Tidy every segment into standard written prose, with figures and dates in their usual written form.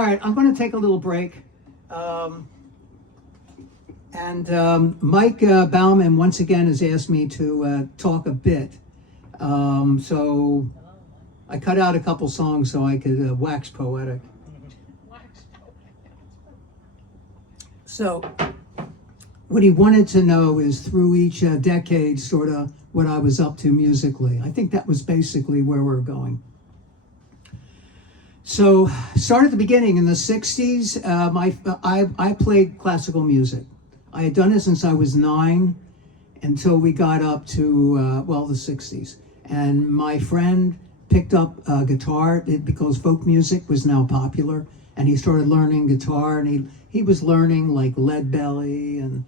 All right, I'm going to take a little break. Mike Bauman once again has asked me to talk a bit. So I cut out a couple songs so I could wax poetic. So what he wanted to know is through each decade sort of what I was up to musically. I think that was basically where we're going. So start at the beginning. In the 60s, I played classical music. I had done it since I was 9 until we got up to, the 60s. And my friend picked up guitar because folk music was now popular. And he started learning guitar, and he was learning like Lead Belly and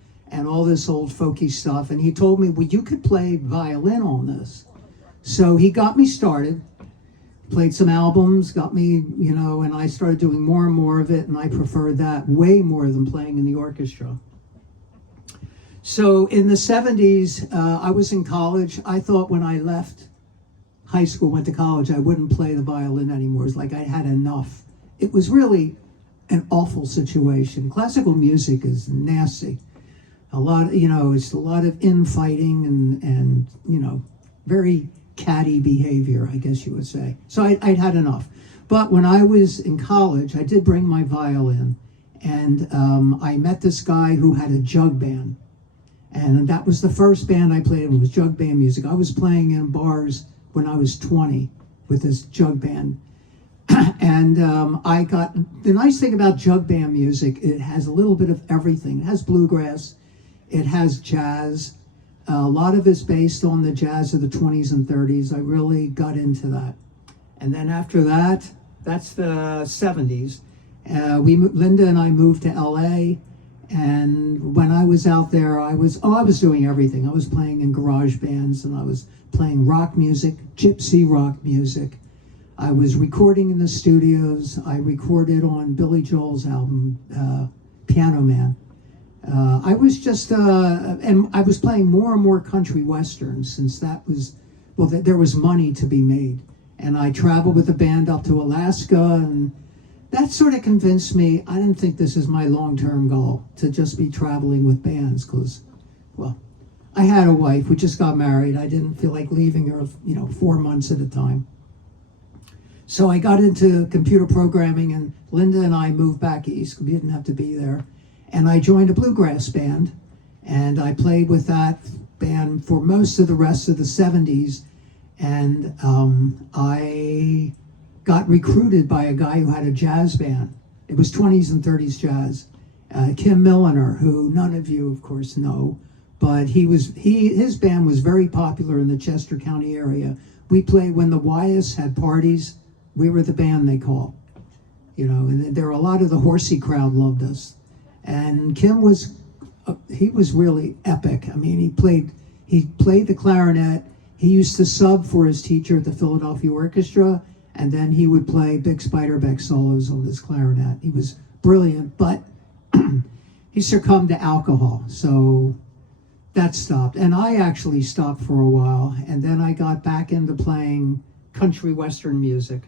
all this old folky stuff. And he told me, well, you could play violin on this. So he got me started. Played some albums, got me, and I started doing more and more of it, and I preferred that way more than playing in the orchestra. So in the 70s, I was in college. I thought when I left high school, went to college, I wouldn't play the violin anymore. It's like I had enough. It was really an awful situation. Classical music is nasty. A lot, it's a lot of infighting and very catty behavior, I guess you would say. So I'd had enough. But when I was in college, I did bring my violin, and I met this guy who had a jug band. And that was the first band I played in, was jug band music. I was playing in bars when I was 20 with this jug band. And the nice thing about jug band music, it has a little bit of everything. It has bluegrass, it has jazz. A lot of it's based on the jazz of the 20s and 30s. I really got into that. And then after that, that's the 70s. Linda and I moved to LA. And when I was out there, I was doing everything. I was playing in garage bands, and I was playing rock music, gypsy rock music. I was recording in the studios. I recorded on Billy Joel's album, Piano Man. I was just, and I was playing more and more country westerns since there was money to be made. And I traveled with the band up to Alaska, and that sort of convinced me, I didn't think this is my long-term goal, to just be traveling with bands, because, I had a wife. We just got married. I didn't feel like leaving her, 4 months at a time. So I got into computer programming, and Linda and I moved back east. We didn't have to be there. And I joined a bluegrass band, and I played with that band for most of the rest of the 70s. And I got recruited by a guy who had a jazz band. It was 20s and 30s jazz. Kim Milliner, who none of you, of course, know, but his band was very popular in the Chester County area. We played when the Wyeths had parties. We were the band they called. And there were a lot of the horsey crowd loved us. And Kim was really epic. I mean, he played the clarinet. He used to sub for his teacher at the Philadelphia Orchestra, and then he would play big Spiderbeck solos on his clarinet. He was brilliant, but he succumbed to alcohol, so that stopped. And I actually stopped for a while, and then I got back into playing country western music,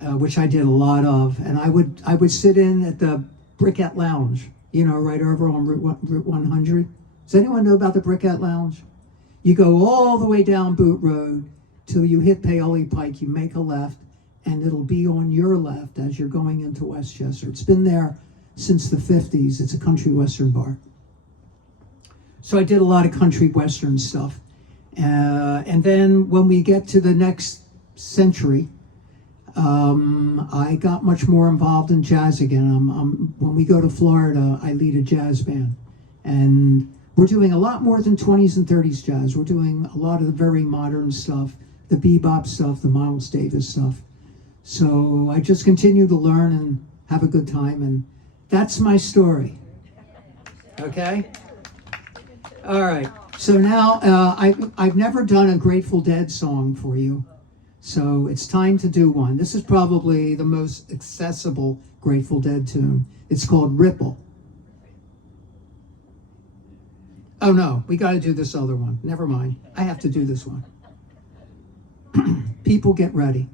which I did a lot of. And I would sit in at the Briquette Lounge, right over on Route 100. Does anyone know about the Briquette Lounge? You go all the way down Boot Road till you hit Paoli Pike. You make a left, and it'll be on your left as you're going into Westchester. It's been there since the 50s. It's a country western bar. So I did a lot of country western stuff. And then when we get to the next century, I got much more involved in jazz again. When we go to Florida, I lead a jazz band. And we're doing a lot more than 20s and 30s jazz. We're doing a lot of the very modern stuff, the bebop stuff, the Miles Davis stuff. So I just continue to learn and have a good time, and that's my story. Okay? All right. So now I've never done a Grateful Dead song for you. So it's time to do one. This is probably the most accessible Grateful Dead tune. It's called Ripple. Oh no, we got to do this other one. Never mind. I have to do this one. People, get ready.